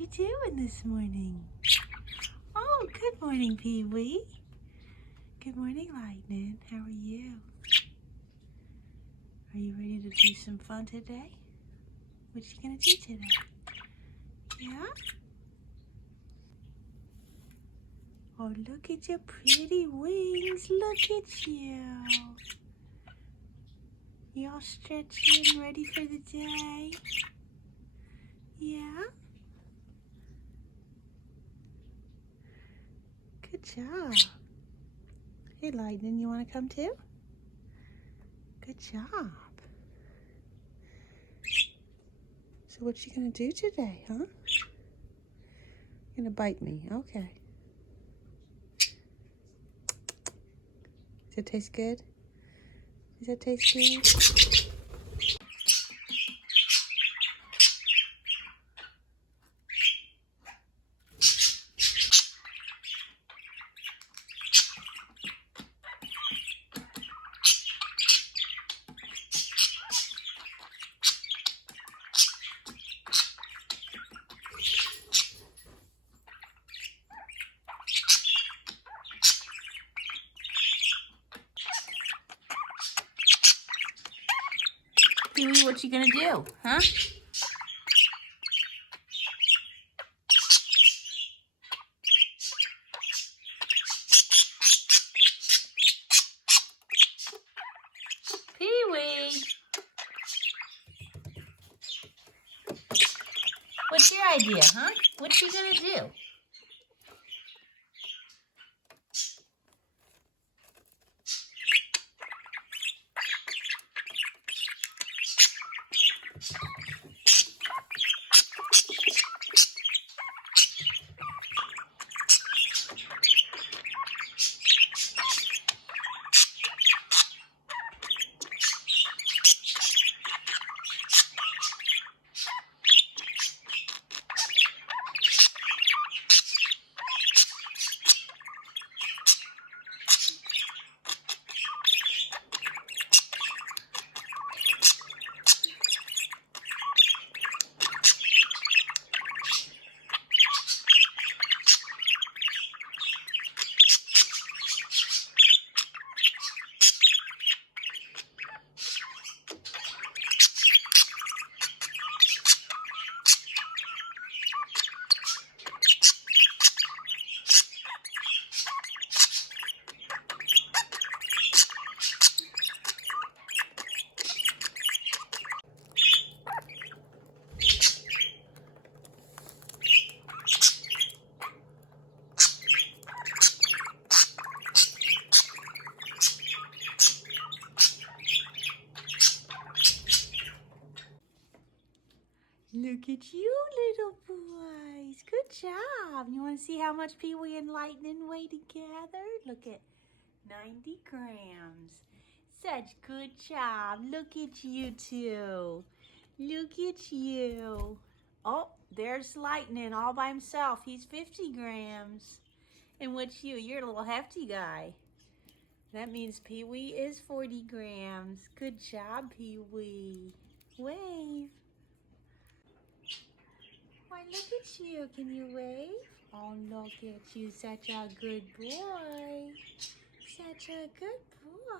you doing this morning? Oh, good morning, PeeWee. Good morning, Lightnin. How are you? Are you ready to do some fun today? What you gonna do today? Yeah? Oh, look at your pretty wings. Look at you. You all stretchy and ready for the day? Yeah? Good job. Hey, Lightnin, you want to come too? Good job. So what you gonna do today, huh? You're gonna bite me, okay. Does it taste good? Does it taste good? PeeWee, what you gonna do, huh? PeeWee! What's your idea, huh? What you gonna do? Look at you, little boys. Good job. You want to see how much PeeWee and Lightnin weigh together? Look at 90 grams. Such good job. Look at you two. Look at you. Oh, there's Lightnin all by himself. He's 50 grams. And what's you? You're a little hefty guy. That means PeeWee is 40 grams. Good job, PeeWee. Wave. Why, look at you. Can you wave? Oh, look at you. Such a good boy. Such a good boy.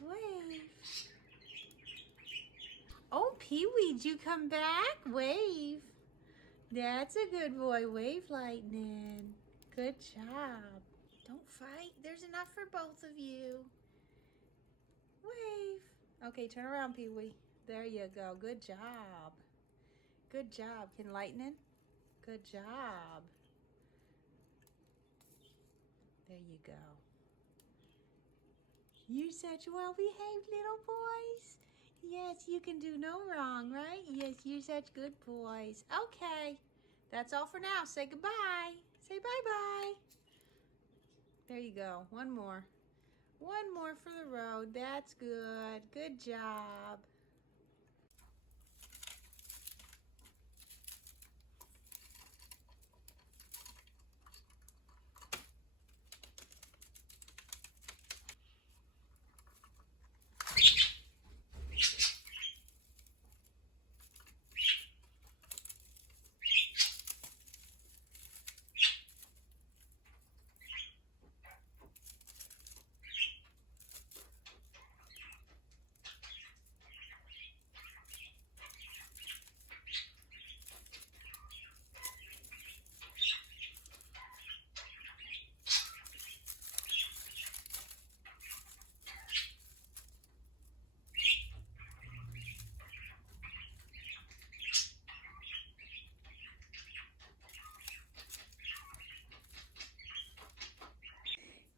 Wave. Oh, PeeWee, did you come back? Wave. That's a good boy. Wave, Lightnin. Good job. Don't fight. There's enough for both of you. Wave. Okay, turn around, PeeWee. There you go. Good job. Good job. Can Lightnin? Good job. There you go. You're such well-behaved little boys. Yes, you can do no wrong, right? Yes, you're such good boys. Okay, that's all for now. Say goodbye. Say bye-bye. There you go. One more. One more for the road. That's good. Good job.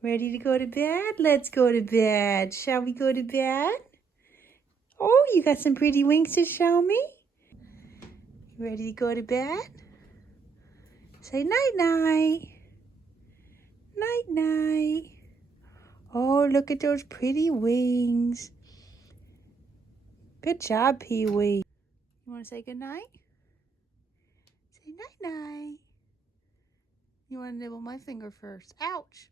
Ready to go to bed? Let's go to bed. Shall we go to bed? Oh, you got some pretty wings to show me? You ready to go to bed? Say night-night. Night-night. Oh, look at those pretty wings. Good job, Pee-wee. You want to say goodnight? Say night-night. You want to nibble my finger first. Ouch.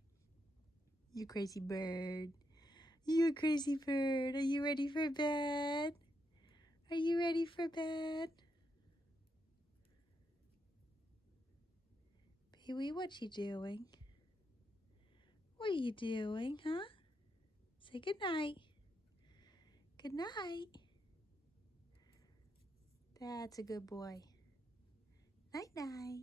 You crazy bird. You a crazy bird. Are you ready for bed? Are you ready for bed? Pee-wee, what you doing? What are you doing, huh? Say goodnight. Goodnight. That's a good boy. Night-night.